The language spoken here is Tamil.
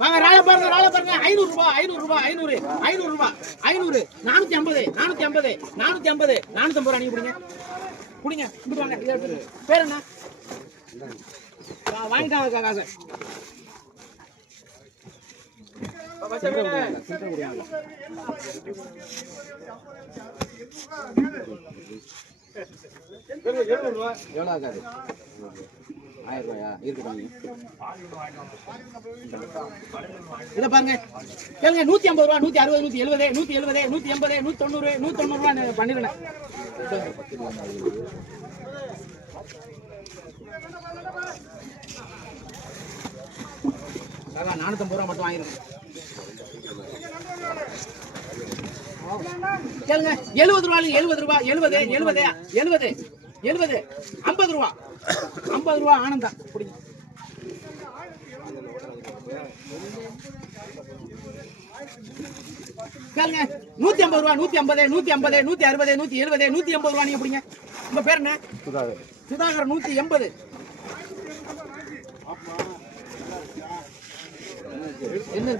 வாங்க ராள பாருங்க 500 ரூபாய் 500 ரூபாய் 500 500 ரூபாய் 500 450 450 450 450 ரூபாய் நீங்க குடிங்க குடிங்க இங்க வாங்க பேர் என்ன வாங்கிட்டாங்க காசு எவ்வளவு ஆகாது 1000 ரூபாயா இருக்கு இத பாருங்க கேளுங்க 150 ரூபாய் 160 170 170 180 180 190 ரூபாய் பண்ணிரணும் 450 ரூபாய் மட்டும் வாங்கிருங்க கேளுங்க 70 ரூபாய் 70 ரூபாய் 70 70 70 70 50 ரூபாய் 50 ரூபாய் ஆனந்தா குடிங்க கேளுங்க 150 ரூபாய் 150 150 160 170 180 ரூபாய் நீங்க குடிங்க உங்க பேர் என்ன சுதாகர் 180 என்ன